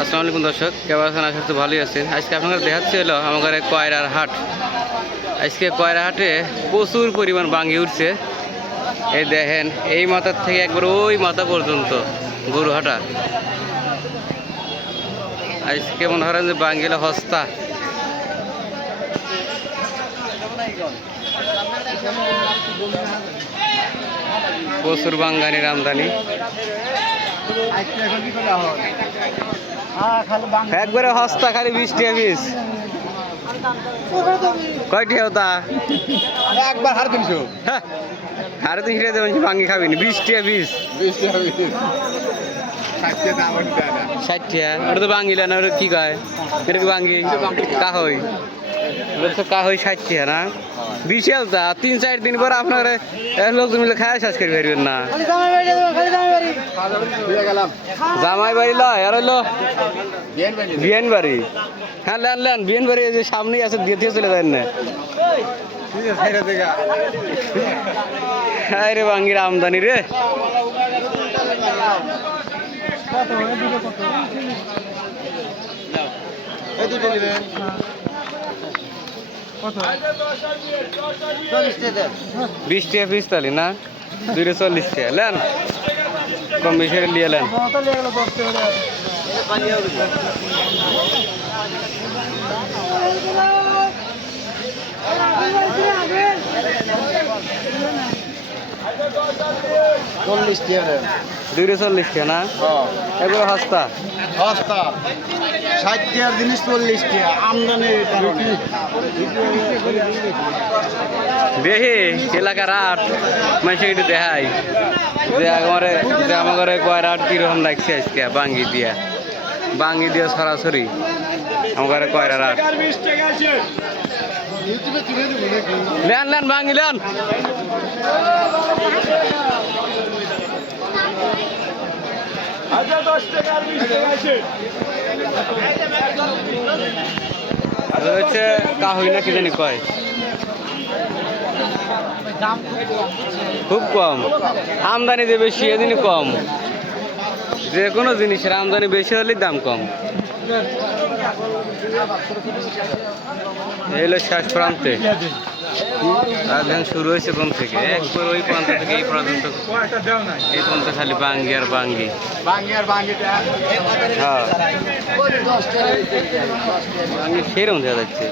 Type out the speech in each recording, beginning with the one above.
আসসালামু আলাইকুম দর্শক, কেমন আছেন? আশা করছি ভালোই আছেন। আজকে আপনাদের দেখাচ্ছি হলো আমাদের কয়রার হাট। আজকে কয়রা হাটে প্রচুর পরিমাণ বাঙ্গি উঠছে। এই দেখেন, এই মাথার থেকে একবার ওই মাথা পর্যন্ত গরু হাটা। আজকে মনে করেন যে বাঙ্গিলা হস্তা। প্রচুর বাঙ্গানির আমদানি। একবারে হস্তা খালি বিশ টাকা পিস কয়টি হতা একবার হার তিনশো হ্যাঁ, দেবেন ভাঙ্গি খাবি না। বিশ টাকা পিস ষাট টাকা ওটা তো বাঙ্গিলে না ওটা কি কয়? এটা কি বাঙ্গি? কাহই? কাহই ষাট না? বিশাল তা তিন চার দিন পর আপনার লোকজন মিলে খায় শেষ করে না। জামাই বাড়ি লয় আর হলো বিয়ান বাড়ি হ্যাঁ লেন লেন বিয়ান বাড়ি এই যে সামনেই আছে দিয়ে দিয়ে চলে না। হ্যাঁ রে বাঙ্গির আমদানি রে। বিশ টাকা পিস তালি না? দুইটা চল্লিশ টাকা লেন কম বেশি লিয়ে লেন। চল্লিশ টাকা দুইটা চল্লিশ টাকা না? এগুলো হস্তা সস্তা। ষাট টাকার জিনিস চল্লিশ টাকা আমদানি দেখি এলাকার আট মানুষ একটু দেখাই। যে আমারে যে আমার ঘরে কয়রা আট কীরকম লাগছে আজকে বাঙ্গি দিয়া? বাঙ্গি দিয়া সরাসরি। আমার কয়রা আট লেন লেন বাঙ্গি লেন। আর হচ্ছে কাহুই না কি জানি কয়? খুব কম। আমদানি যে বেশি, এদিনই কম। যে কোনো জিনিসের আমদানি বেশি হলেই দাম কম। এই হলো শেষ প্রান্তে। রাজধানী শুরু হয়েছে কোন থেকে। একবার ওই প্রান্ত থেকে এই পর্যন্ত এই পর্যন্ত খালি বাঙ্গি আর বাঙ্গি। বাঙ্গি আর বাঙ্গিটা হ্যাঁ। বাঙ্গি সেরকম দেখা যাচ্ছে।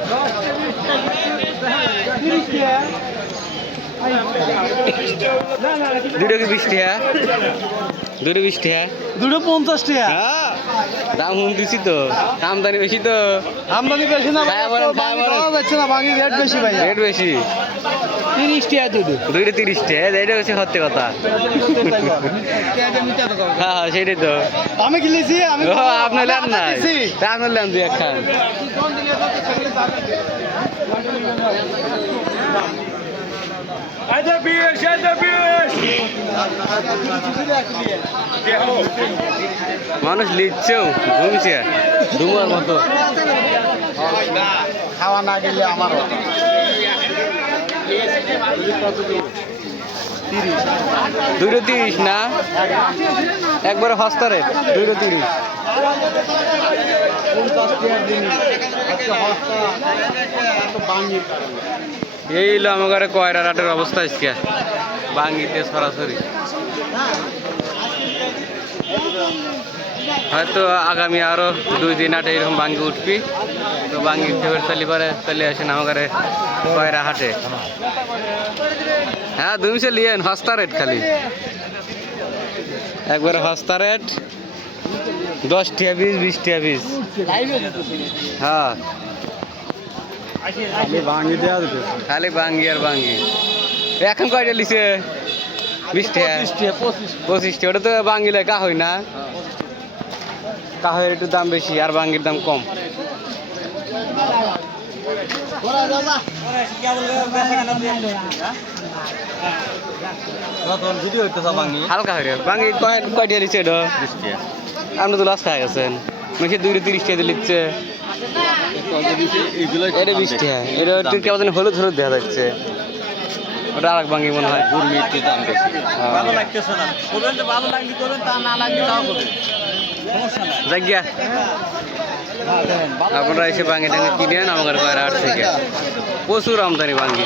দুটো কি বিশ টাকা দুটো বিশ টাকা দুটো পঞ্চাশ টাকা। হ্যাঁ? দাম দিছি তো আমদানি বেশি তো। আমদানি বেশি না যাচ্ছে না বাঙ্গি রেট বেশি ভাই রেট বেশি। তিরিশ টাকা দুটো। দুইটা তিরিশ টাকা এটা হচ্ছে সত্যি কথা। হ্যাঁ হ্যাঁ সেটাই তো। আমি কিনেছি আমি আপনার লেন না। আপনার লেন দুই একখান মানুষ লিখছেও ঘুমছে ডুমার মতো। খাওয়া না গেলে আমার দুইটো তিরিশ না? একবারে হস্তা রেট দুইটো তিরিশ। পঞ্চাশ টাকার জিনিস হস্তা এত বাঙ্গির কারণে। এই আমার কয়রা রাটের অবস্থা আজকে। বাঙ্গিতে সরাসরি। হয়তো আগামী আরও দুই দিন আটে এরকম বাঙ্গি উঠবি। তো বাঙ্গি ফেবার চালি পারে চলে আসেন আমার কয়রা হাটে। হ্যাঁ তুমি সে লিয়েন হস্তা রেট খালি। একবারে হস্তা রেট। দশ টিয়া পিস, বিশ টিয়া পিস। হ্যাঁ। দেওয়া খালি বাঙ্গি আর বাঙ্গি এখন কয়টা লিছে? বিশ টাকা পঁচিশ টাকা পঁচিশ পঁচিশ টাকা ওটা তো বাঙ্গিলে কাহই না? কাহের একটু দাম বেশি আর বাঙ্গির দাম কম। হালকা হয়ে কয় কয়টা লিছে এটা? আপনি তো লাস্ট খাই গেছেন। মেশে দুইটা তিরিশ টাকা দিচ্ছে এটা বিশ টাকা হ্যাঁ। এটা একটু কেমন হলুদ হলুদ দেখা যাচ্ছে। ওটা আরেক ভাঙ্গি মনে হয়। দাম বেশি। হ্যাঁ। ভালো লাগতেছে না। তো ভালো করবেন তা না তাও করবেন আপনারা এসে ভাঙ্গি টাঙ্গি কিনেন আমার কয়ের থেকে। প্রচুর আমদানি ভাঙ্গি